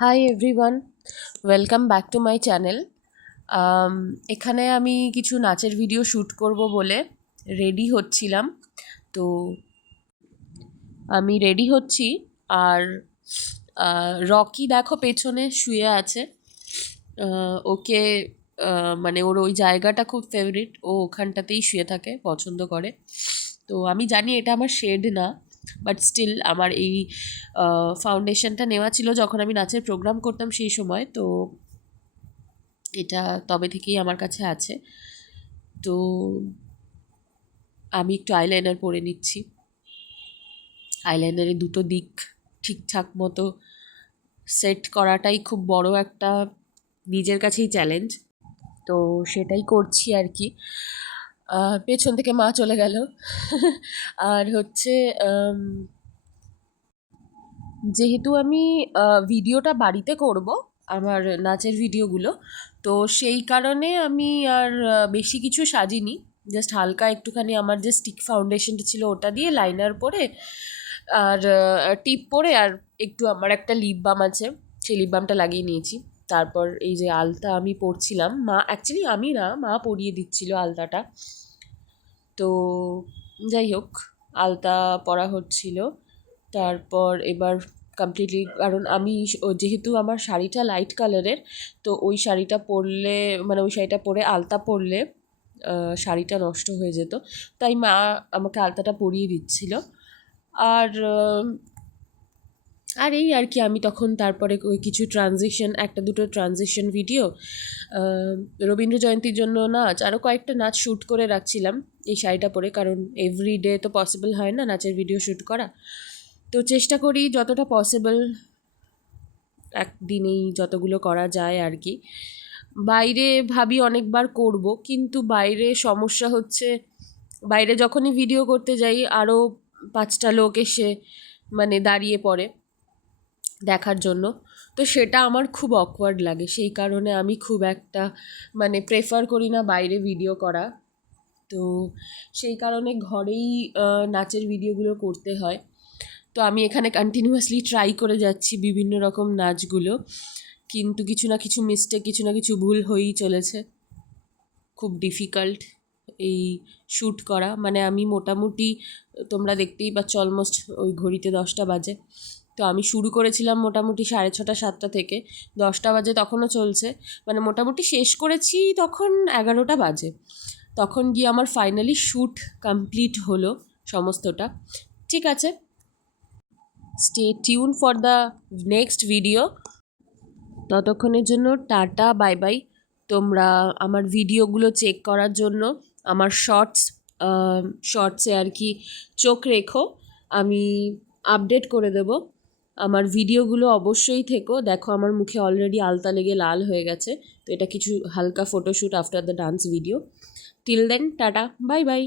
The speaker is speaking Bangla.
Hi everyone, welcome back to my channel. এখানে আমি কিছু নাচের ভিডিও শ্যুট করব বলে রেডি হচ্ছিলাম। তো আমি রেডি হচ্ছি, আর রকি দেখো পেছনে শুয়ে আছে। ওকে মানে ওর ওই জায়গাটা খুব ফেভারিট, ও ওখানটাতেই শুয়ে থাকে, পছন্দ করে। তো আমি জানি এটা আমার শেড না, বাট স্টিল আমার এই ফাউন্ডেশনটা নেওয়া ছিল যখন আমি নাচের প্রোগ্রাম করতাম সেই সময়। তো এটা তবে থেকেই আমার কাছে আছে। তো আমি একটু আইলাইনার পরে নিচ্ছি। আইলাইনারের দুটো দিক ঠিকঠাক মতো সেট করাটাই খুব বড় একটা নিজের কাছেই চ্যালেঞ্জ। তো সেটাই করছি আর কি। পেছন থেকে মা চলে গেল। আর হচ্ছে যেহেতু আমি ভিডিওটা বাড়িতে করব, আমার নাচের ভিডিওগুলো, তো সেই কারণে আমি আর বেশি কিছু সাজিনি। জাস্ট হালকা একটুখানি আমার যে স্টিক ফাউন্ডেশনটা ছিল ওটা দিয়ে লাইনার পরে, আর টিপ পরে, আর একটু আমার একটা লিপ বাম আছে, সেই লিপ বামটা লাগিয়ে নিয়েছি। তারপর এই যে আলতা আমি পরছিলাম, মা অ্যাকচুয়ালি আমি না, মা পরিয়ে দিচ্ছিল আলতাটা। তো যাই হোক, আলতা পরা হচ্ছিল। তারপর এবার কমপ্লিটলি, কারণ আমি যেহেতু আমার শাড়িটা লাইট কালারের, তো ওই শাড়িটা পরলে, মানে ওই শাড়িটা পরে আলতা পরলে শাড়িটা নষ্ট হয়ে যেত। তাই মা আমাকে আলতাটা পরিয়ে দিচ্ছিল। আর আর এই আর কি, আমি তখন তারপরে ওই কিছু ট্রানজিশন, একটা দুটো ট্রানজিশন ভিডিও, রবীন্দ্র জয়ন্তীর জন্য নাচ, আরও কয়েকটা নাচ শ্যুট করে রাখছিলাম এই শাড়িটা পরে, কারণ এভরিডে তো পসিবল হয় না নাচের ভিডিও শ্যুট করা। তো চেষ্টা করি যতটা পসিবল একদিনেই যতগুলো করা যায় আর কি। বাইরে ভাবি অনেকবার করব, কিন্তু বাইরে সমস্যা হচ্ছে, বাইরে যখনই ভিডিও করতে যাই আরও 5টা লোক এসে মানে দাঁড়িয়ে পড়ে দেখার জন্য। তো সেটা আমার খুব অকওয়ার্ড লাগে, সেই কারণে আমি খুব একটা মানে প্রেফার করি না বাইরে ভিডিও করা। তো সেই কারণে ঘরেই নাচের ভিডিওগুলো করতে হয়। তো আমি এখানে কন্টিনিউয়াসলি ট্রাই করে যাচ্ছি বিভিন্ন রকম নাচগুলো, কিন্তু কিছু না কিছু মিস্টেক, কিছু না কিছু ভুল হয়েই চলেছে। খুব ডিফিকাল্ট এই শ্যুট করা, মানে আমি মোটামুটি, তোমরা দেখতেই পাচ্ছ, অলমোস্ট ওই ঘড়িতে 10টা বাজে। তো আমি শুরু করেছিলাম মোটামুটি 6:30 7টা থেকে, 10টা বাজে তখনও চলছে, মানে মোটামুটি শেষ করেছি তখন 11টা বাজে। তখন গিয়ে আমার ফাইনালি শ্যুট কমপ্লিট হলো সমস্তটা। ঠিক আছে, stay tune for the next video. ততক্ষণের জন্য টাটা, বাই বাই। তোমরা আমার ভিডিওগুলো চেক করার জন্য আমার শর্টসে আর কি চোখ রেখো, আমি আপডেট করে দেব। আমার ভিডিওগুলো অবশ্যই থেকো দেখো। আমার মুখে অলরেডি আলতা লেগে লাল হয়ে গেছে, তো এটা কিছু হালকা photoshoot after the dance video. Till then tata, bye by.